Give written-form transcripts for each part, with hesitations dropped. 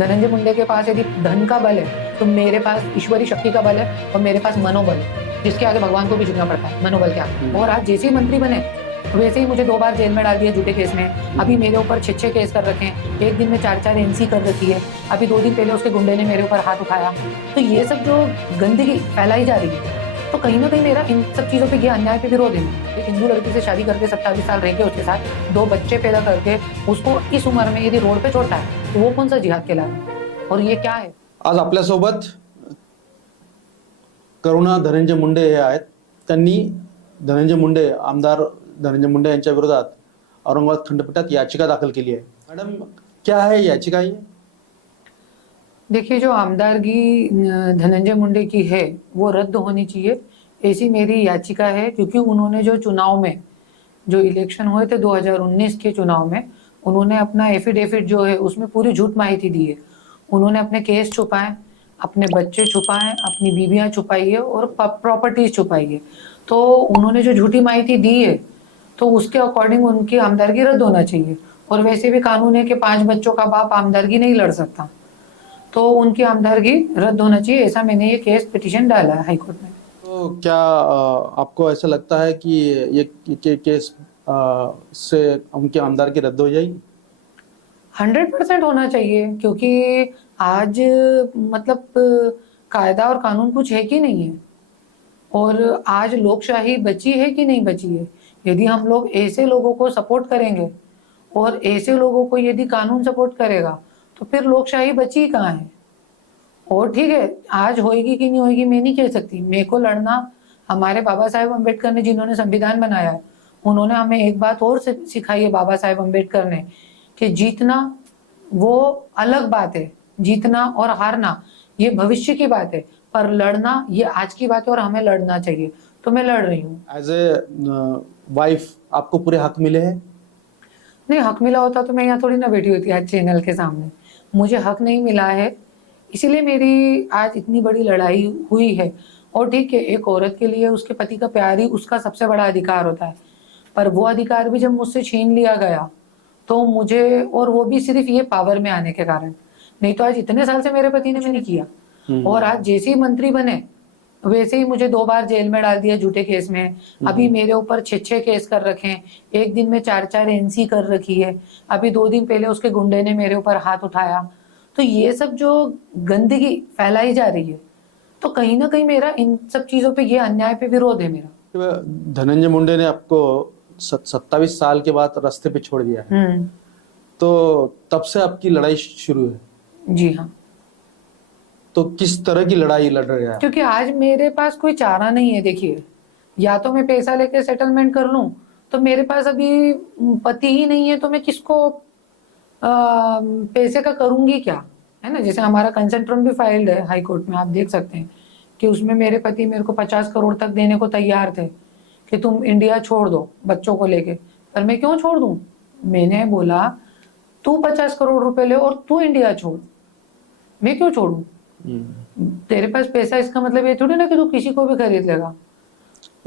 धनंजय मुंडे के पास यदि धन का बल है तो मेरे पास ईश्वरी शक्ति का बल है और मेरे पास मनोबल है, जिसके आगे भगवान को भी झुकना पड़ता है मनोबल के आगे। और आज जैसे ही मंत्री बने वैसे ही मुझे 2 बार जेल में डाल दिया झूठे केस में। अभी मेरे ऊपर 6 केस कर रखे हैं, एक दिन में 4 एनसी कर रखी है। अभी 2 दिन पहले उसके गुंडे ने मेरे ऊपर हाथ उठाया। तो ये सब जो गंदगी फैलाई जा रही है, तो कहीं ना कहीं मेरा इन सब चीजों पे ये अन्याय पे विरोध है। एक हिंदू लड़की से शादी करके 27 साल रह के उसके साथ 2 बच्चे पैदा करके उसको इस उम्र में यदि रोड पे छोड़ता है तो वो कौन सा जिहाद कहलाता है? और ये क्या है? आज आपल्यासोबत करुणा धनंजय मुंडे हे आहेत. त्यांनी धनंजय मुंडे आमदार धनंजय मुंडे यांच्या विरोधात औरंगाबाद खंडपीठात याचिका दाखल केली आहे. मॅडम, क्या है याचिका ये? देखिए, जो आमदारगी धनंजय मुंडे की है वो रद्द होनी चाहिए, ऐसी मेरी याचिका है। क्योंकि उन्होंने जो चुनाव में जो इलेक्शन हुए थे 2019 के चुनाव में, उन्होंने अपना एफिडेविट जो है उसमें पूरी झूठ माहिती दी है। उन्होंने अपने केस छुपाए, अपने बच्चे छुपाए, अपनी बीवियां छुपाई है और प्रॉपर्टीज छुपाई है। तो उन्होंने जो झूठी माहिती दी है तो उसके अकॉर्डिंग उनकी आमदारगी रद्द होना चाहिए। और वैसे भी कानून है कि 5 बच्चों का बाप आमदारगी नहीं लड़ सकता, तो उनकी आमदारगी रद्द होना चाहिए। ऐसा मैंने ये केस पिटीशन डाला है हाईकोर्ट में। तो क्या आपको ऐसा लगता है कि ये केस से उनकी आमदारगी रद्द हो जाएगी? 100% होना चाहिए, क्योंकि आज मतलब कायदा और कानून कुछ है कि नहीं है, और आज लोकशाही बची है कि नहीं बची है। यदि हम लोग ऐसे लोगों को सपोर्ट करेंगे और ऐसे लोगों को यदि कानून सपोर्ट करेगा तो फिर लोकशाही बची कहाँ है? और ठीक है, आज होएगी कि नहीं होएगी मैं नहीं कह सकती। मेरे को लड़ना, हमारे बाबा साहेब अम्बेडकर ने जिन्होंने संविधान बनाया है, उन्होंने हमें एक बात और सिखाई है बाबा साहेब अम्बेडकर ने, कि जीतना वो अलग बात है, जीतना और हारना ये भविष्य की बात है, पर लड़ना ये आज की बात है और हमें लड़ना चाहिए। तो मैं लड़ रही हूँ। एज ए वाइफ आपको पूरे हक मिले हैं? नहीं, हक मिला होता तो मैं यहाँ थोड़ी ना बैठी होती आज चैनल के सामने। मुझे हक नहीं मिला है, इसीलिए मेरी आज इतनी बड़ी लड़ाई हुई है। और ठीक है, एक औरत के लिए उसके पति का प्यार ही उसका सबसे बड़ा अधिकार होता है, पर वो अधिकार भी जब मुझसे छीन लिया गया तो मुझे, और वो भी सिर्फ ये पावर में आने के कारण, नहीं तो आज इतने साल से मेरे पति ने नहीं किया। और आज जैसे ही मंत्री बने वैसे ही मुझे 2 बार जेल में डाल दिया झूठे केस में। अभी मेरे ऊपर 6 केस कर रखे हैं, एक दिन में 4 एनसी कर रखी है। अभी 2 दिन पहले उसके गुंडे ने मेरे ऊपर हाथ उठाया। तो ये सब जो गंदगी फैलाई जा रही है, तो कहीं ना कहीं मेरा इन सब चीजों पे, ये अन्याय पे विरोध है मेरा। धनंजय मुंडे ने आपको 27 साल के बाद रास्ते पे छोड़ दिया है, तो तब से आपकी लड़ाई शुरू है? जी हाँ। तो किस तरह की लड़ाई लड़ रहे हैं? क्योंकि आज मेरे पास कोई चारा नहीं है। देखिए, या तो मैं पैसा लेके सेटलमेंट कर लूं, तो मेरे पास अभी पति ही नहीं है, तो मैं किसको पैसे का करूंगी क्या, है ना। जैसे हमारा कंसेंट्रम भी फाइल्ड है हाई कोर्ट में, आप देख सकते हैं कि उसमें मेरे पति मेरे को 50 करोड़ तक देने को तैयार थे कि तुम इंडिया छोड़ दो बच्चों को लेके। पर मैं क्यों छोड़ दूं? मैंने बोला तू 50 करोड़ रुपए ले और तू इंडिया छोड़, मैं क्यों छोड़ू? तेरे पास पैसा, इसका मतलब ये थोड़ी ना कि तू किसी को भी खरीद लेगा।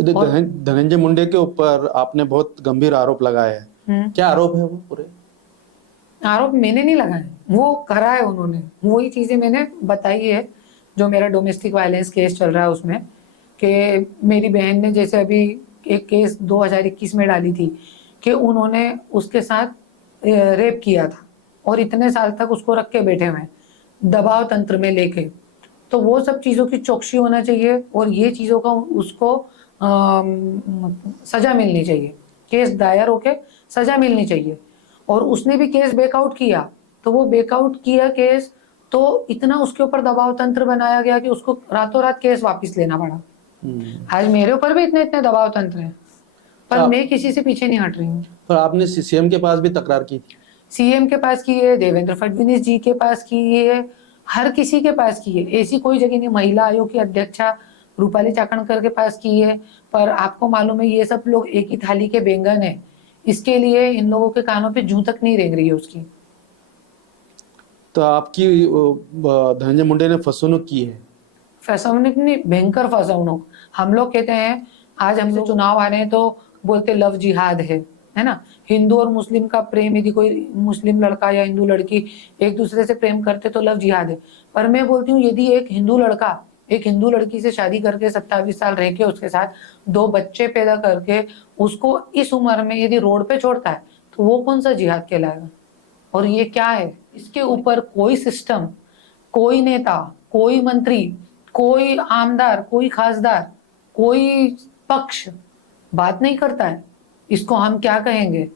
धनंजय मुंडे के ऊपर आपने बहुत गंभीर आरोप लगाए हैं, क्या आरोप है वो पूरे? आरोप मैंने नहीं लगाए, वो करा है उन्होंने। वही चीजें मैंने बताई है जो मेरा डोमेस्टिक वायलेंस केस चल रहा है उसमें, कि मेरी बहन ने जैसे अभी एक केस 2021 में डाली थी कि उन्होंने उसके साथ रेप किया था और इतने साल तक उसको रख के बैठे हुए दबाव तंत्र में लेके। तो वो सब चीजों की चौकसी होना चाहिए और ये चीजों का उसको सजा मिलनी चाहिए, केस दायर होके सजा मिलनी चाहिए। और उसने भी केस बैकआउट किया, तो वो बैकआउट किया केस, तो इतना उसके ऊपर दबाव तंत्र बनाया गया कि उसको रातों रात केस वापस लेना पड़ा। आज मेरे ऊपर भी इतने इतने दबाव तंत्र है, पर मैं किसी से पीछे नहीं हट रही हूँ। पर आपने सीएम के पास भी तकरार की थी? सीएम के पास की है, देवेंद्र फडणवीस जी के पास की है, हर किसी के पास की है। ऐसी कोई जगह नहीं। महिला आयोग की अध्यक्षा रूपाली चाकणकर के पास की है। पर आपको मालूम है ये सब लोग एक ही थाली के बैंगन है, इसके लिए इन लोगों के कानों पे जूं तक नहीं रेंग रही है उसकी। तो आपकी धनंजय मुंडे ने फसवणूक की है? फसवणूक नहीं, भयंकर फसवणूक। हम लोग कहते हैं, आज हमसे चुनाव आ रहे हैं तो बोलते लव जिहाद है, है ना। हिंदू और मुस्लिम का प्रेम, यदि कोई मुस्लिम लड़का या हिंदू लड़की एक दूसरे से प्रेम करते तो लव जिहाद है। पर मैं बोलती हूँ यदि एक हिंदू लड़का एक हिंदू लड़की से शादी करके 27 साल रह के उसके साथ 2 बच्चे पैदा करके उसको इस उम्र में यदि रोड पे छोड़ता है तो वो कौन सा जिहाद कहलाएगा। और ये क्या है, इसके ऊपर कोई सिस्टम, कोई नेता, कोई मंत्री, कोई आमदार, कोई खासदार, कोई पक्ष बात नहीं करता है। इसको हम क्या कहेंगे।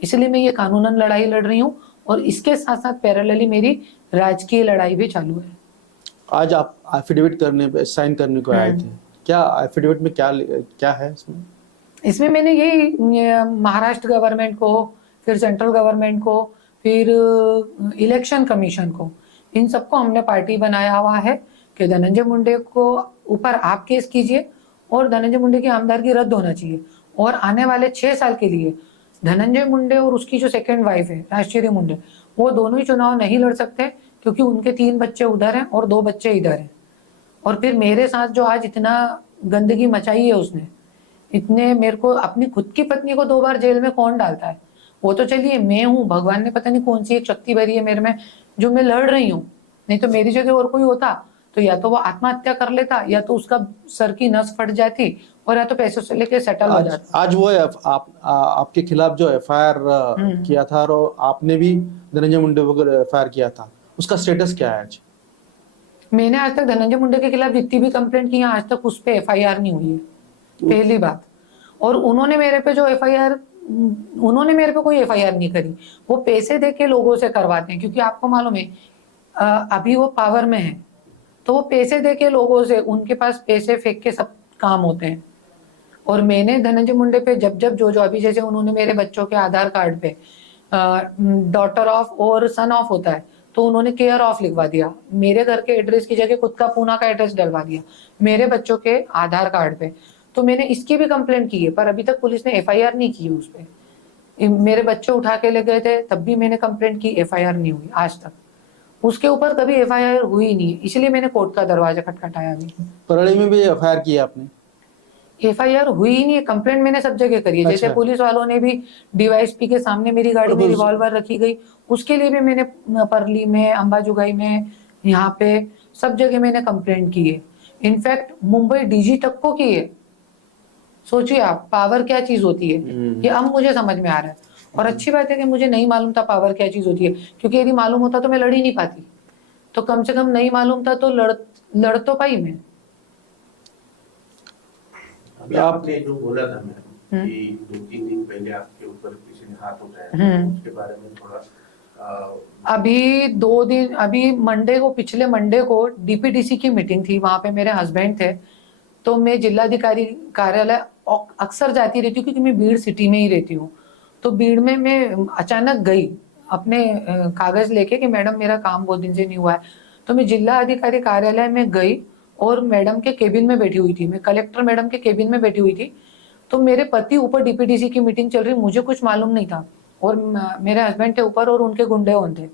इसलिए मैं ये कानूनन लड़ाई लड़ रही हूँ और इसके साथ साथ पैरेलली मेरी राजकीय लड़ाई भी चालू है। आज आप एफिडेविट करने पे साइन करने को आए थे, क्या एफिडेविट में क्या है इसमें? इसमें मैंने ये महाराष्ट्र गवर्नमेंट को, फिर सेंट्रल गवर्नमेंट को, फिर इलेक्शन कमीशन को, इन सबको हमने पार्टी बनाया हुआ है कि धनंजय मुंडे को ऊपर आप केस कीजिए और धनंजय मुंडे की आमदारगी रद्द होना चाहिए। और आने वाले 6 साल के लिए धनंजय मुंडे और उसकी जो सेकंड वाइफ है राष्ट्रीय मुंडे, वो दोनों ही चुनाव नहीं लड़ सकते क्योंकि उनके 3 बच्चे उधर हैं और 2 बच्चे इधर हैं। और फिर मेरे साथ जो आज इतना गंदगी मचाई है उसने, इतने मेरे को, अपनी खुद की पत्नी को 2 बार जेल में कौन डालता है। वो तो चलिए मैं हूँ, भगवान ने पता नहीं कौन सी एक शक्ति भरी है मेरे में जो मैं लड़ रही हूँ। नहीं तो मेरी जगह और कोई होता तो या तो वो आत्महत्या कर लेता या तो उसका सर की नस फट जाती और या तो पैसों से लेके सेटल हो जाता। आज वो आपके खिलाफ जो एफआईआर किया था और आपने भी धनंजय मुंडे पर एफआईआर किया था, उसका स्टेटस क्या है आज? मैंने आज तक धनंजय मुंडे के खिलाफ जितनी भी कंप्लेंट की है आज तक उस पर एफआईआर नहीं हुई है, पहली बात। और उन्होंने मेरे पे कोई एफआईआर नहीं करी। वो पैसे दे के लोगों से करवाते हैं क्योंकि आपको मालूम है अभी वो पावर में है तो वो पैसे दे के लोगों से, उनके पास पैसे फेंक के सब काम होते हैं। और मैंने धनंजय मुंडे पे जब जो अभी जैसे उन्होंने मेरे बच्चों के आधार कार्ड पे डॉटर ऑफ और सन ऑफ होता है तो उन्होंने केयर ऑफ लिखवा दिया, मेरे घर के एड्रेस की जगह खुद का पूना का एड्रेस डलवा दिया मेरे बच्चों के आधार कार्ड पे। तो मैंने इसकी भी कंप्लेंट की है पर अभी तक पुलिस ने एफआईआर नहीं की उस पर। मेरे बच्चे उठा के ले गए थे तब भी मैंने कंप्लेंट की, एफआईआर नहीं हुई आज तक। उसके ऊपर कभी एफआईआर हुई नहीं है, इसलिए मैंने कोर्ट का दरवाजा खटखटाया। अभी परली में भी एफआईआर की आपने? एफआईआर हुई ही नहीं है, कंप्लेंट मैंने सब जगह करी है। जैसे पुलिस वालों ने भी डीवाईएसपी के सामने मेरी गाड़ी में रिवॉल्वर रखी गई, उसके लिए भी मैंने परली में, अंबाजुगाई में, यहाँ पे सब जगह मैंने कंप्लेंट की है। इनफैक्ट मुंबई डीजी तक को की है। सोचिए आप पावर क्या चीज होती है, ये अब मुझे समझ में आ रहा है। और अच्छी बात है कि मुझे नहीं मालूम था पावर क्या चीज होती है, क्योंकि यदि मालूम होता तो मैं लड़ ही नहीं पाती। तो कम से कम नहीं मालूम था तो लड़ तो पाई मैं। अभी आपने जो बोला था मैम कि 2-3 दिन पहले आपके ऊपर किसी ने हाथ उठाया, उसके बारे में थोड़ा अभी मंडे को, पिछले मंडे को डीपीडीसी की मीटिंग थी, वहां पे मेरे हस्बैंड थे। तो मैं जिलाधिकारी कार्यालय अक्सर जाती रहती हूँ क्योंकि मैं भीड़ सिटी में ही रहती हूँ। तो भीड़ में मैं अचानक गई अपने कागज लेके कि मैडम मेरा काम बहुत दिन से नहीं हुआ है। तो मैं जिला अधिकारी कार्यालय में गई और मैडम के केबिन में बैठी हुई थी, मैं कलेक्टर मैडम के केबिन में बैठी हुई थी। तो मेरे पति ऊपर डीपीडीसी की मीटिंग चल रही, मुझे कुछ मालूम नहीं था और मेरे हस्बैंड थे ऊपर और उनके गुंडे थे।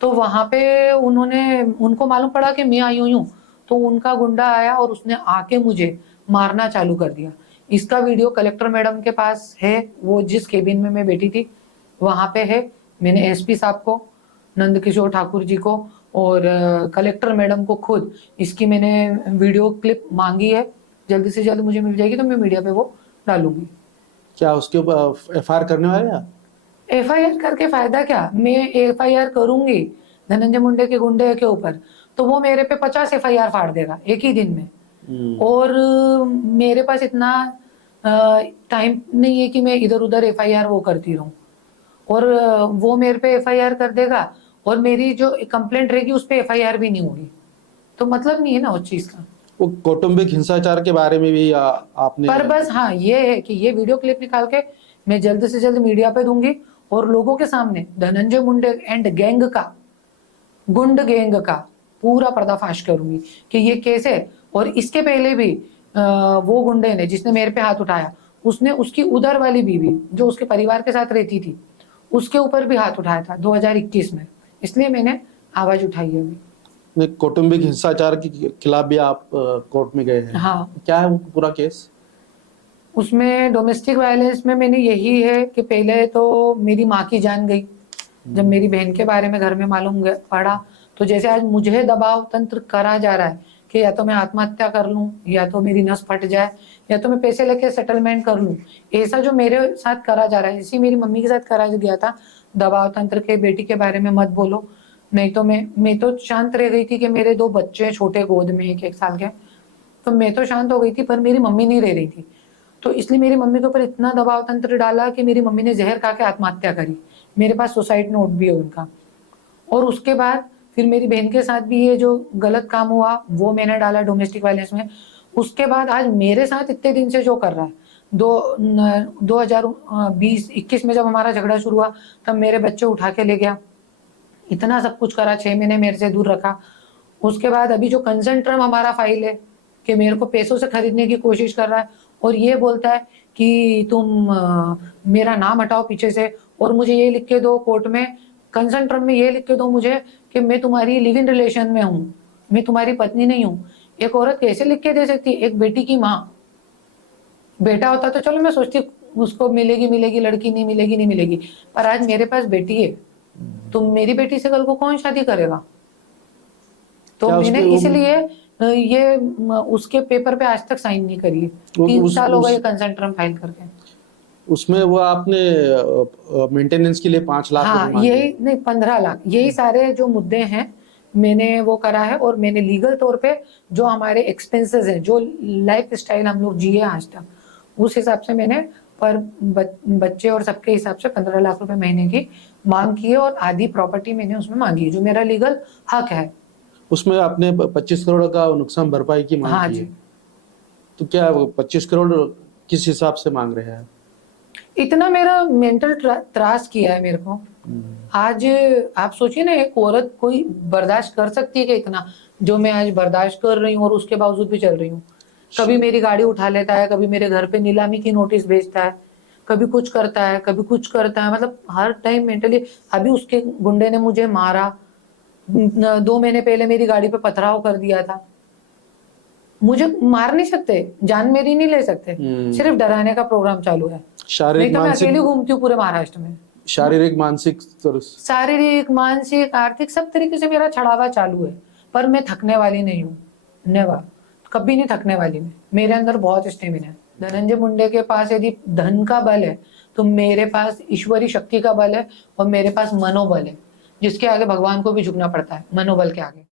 तो वहां पे उनको मालूम पड़ा कि मैं आई हुई हूँ, तो उनका गुंडा आया और उसने आके मुझे मारना चालू कर दिया। इसका वीडियो कलेक्टर मैडम के पास है, वो जिस केबिन में मैं बैठी थी वहां पे है। मैंने एसपी साहब को, नंदकिशोर ठाकुर जी को और कलेक्टर मैडम को खुद इसकी मैंने वीडियो क्लिप मांगी है। जल्दी से जल्द मुझे मिल जाएगी तो मैं मीडिया पे वो डालूंगी। क्या उसके ऊपर एफआईआर करने वाले हैं? एफआईआर करके फायदा क्या, मैं एफआईआर करूंगी धनंजय मुंडे के गुंडे के ऊपर तो वो मेरे पे 50 एफआईआर फाड़ देगा एक ही दिन में। और मेरे पास इतना टाइम नहीं है कि मैं इधर उधर एफआईआर वो करती रहूं। और वो मेरे पे एफआईआर कर देगा और मेरी जो कंप्लेंट रहेगी उस पे एफआईआर भी नहीं होगी, तो मतलब नहीं है ना उस चीज का। वो कौटुंबिक हिंसाचार के बारे में भी आपने पर बस हाँ ये है कि ये वीडियो क्लिप निकाल के मैं जल्द से जल्द मीडिया पे दूंगी और लोगों के सामने धनंजय मुंडे एंड गैंग का, गुंड गैंग का पूरा पर्दाफाश करूंगी कि ये कैसे। और इसके पहले भी वो गुंडे ने जिसने मेरे पे हाथ उठाया, उसने उसकी उधर वाली बीवी जो उसके परिवार के साथ रहती थी उसके ऊपर भी हाथ उठाया था 2021 में, इसलिए मैंने आवाज उठाई है अभी। कौटुंबिक हिंसाचार के खिलाफ भी आप कोर्ट में गए हैं। हाँ। क्या है वो पूरा केस? उसमें डोमेस्टिक वायलेंस में मैंने यही है कि पहले तो मेरी माँ की जान गई जब मेरी बहन के बारे में घर में पड़ा। तो जैसे आज मुझे दबाव तंत्र करा जा रहा है कि या तो मैं आत्महत्या कर लूं, या तो मेरी नस फट जाए, या तो मैं पैसे लेके सेटलमेंट कर लूं, ऐसा जो मेरे साथ करा जा रहा है, इसी मेरी मम्मी के साथ करा गया था। दबाव तंत्र के बेटी के बारे में मत बोलो, नहीं तो मैं तो शांत रह गई थी कि मेरे 2 बच्चे छोटे गोद में 1-1 साल के, तो मैं तो शांत हो गई थी, पर मेरी मम्मी नहीं रह रही थी। तो इसलिए मेरी मम्मी के ऊपर इतना दबाव तंत्र डाला कि मेरी मम्मी ने जहर खा के आत्महत्या करी। मेरे पास सुसाइड नोट भी है उनका। और उसके बाद फिर मेरी बहन के साथ भी ये जो गलत काम हुआ वो मैंने डाला डोमेस्टिक वायलेंस में। उसके बाद आज मेरे साथ इतने दिन से जो कर रहा है, 2020-21 में जब हमारा झगड़ा शुरू हुआ तब मेरे बच्चे उठा के ले गया, इतना सब कुछ करा, 6 महीने मेरे से दूर रखा। उसके बाद अभी जो कंसेंट टर्म हमारा फाइल है कि मेरे को पैसों से खरीदने की कोशिश कर रहा है और ये बोलता है कि तुम मेरा नाम हटाओ पीछे से, और मुझे ये लिख के दो कोर्ट में, कंसेंट टर्म में ये लिख के दो मुझे कि मैं तुम्हारी लिव इन रिलेशन में हूँ, मैं तुम्हारी पत्नी नहीं हूँ। एक औरत कैसे लिख के दे सकती है? एक बेटी की माँ। बेटा होता तो चलो मैं सोचती उसको मिलेगी लड़की, नहीं मिलेगी, पर आज मेरे पास बेटी है, तो मेरी बेटी से कल को कौन शादी करेगा? तो क्या मैंने उसके इसलिए ये उसके पेपर पे आज तक साइन नहीं करी है। 3 साल हो गए कंसेंट टर्म फाइल करके। उसमें वो आपने मेंटेनेंस के लिए 5 लाख रुपए हाँ, मांगे। यही नहीं 15 लाख, यही सारे जो मुद्दे हैं मैंने वो करा है। और मैंने लीगल तौर पे जो हमारे एक्सपेंसेस हैं, जो लाइफ स्टाइल हम लोग जिए आज तक, उस हिसाब से मैंने पर बच्चे और सबके हिसाब से 15 लाख रुपए महीने की मांग की है, और आधी प्रॉपर्टी मैंने उसमें मांगी है जो मेरा लीगल हक है। उसमें आपने 25 करोड़ का नुकसान भरपाई की मांग हाँ की जी। है। तो क्या वो 25 करोड़ किस हिसाब से मांग रहे हैं? इतना मेरा मेंटल त्रास किया है मेरे को। आज आप सोचिए ना, एक औरत कोई बर्दाश्त कर सकती है कि इतना जो मैं आज बर्दाश्त कर रही हूँ और उसके बावजूद भी चल रही हूँ। कभी मेरी गाड़ी उठा लेता है, कभी मेरे घर पे नीलामी की नोटिस भेजता है, कभी कुछ करता है, कभी कुछ करता है, मतलब हर टाइम मेंटली। अभी उसके गुंडे ने मुझे मारा, 2 महीने पहले मेरी गाड़ी पे पथराव कर दिया था। मुझे मार नहीं सकते, जान मेरी नहीं ले सकते, सिर्फ डराने का प्रोग्राम चालू है। नहीं शारीरिक तो मैं मानसिक अकेली घूमती हूँ पूरे महाराष्ट्र में। शारीरिक मानसिक शारीरिक, मानसिक, आर्थिक सब तरीके से मेरा छड़ावा चालू है, पर मैं थकने वाली नहीं हूँ। नेवर, कभी नहीं थकने वाली मैं। मेरे अंदर बहुत स्टेमिना है। धनंजय मुंडे के पास यदि धन का बल है तो मेरे पास ईश्वरी शक्ति का बल है, और मेरे पास मनोबल है, जिसके आगे भगवान को भी झुकना पड़ता है, मनोबल के आगे।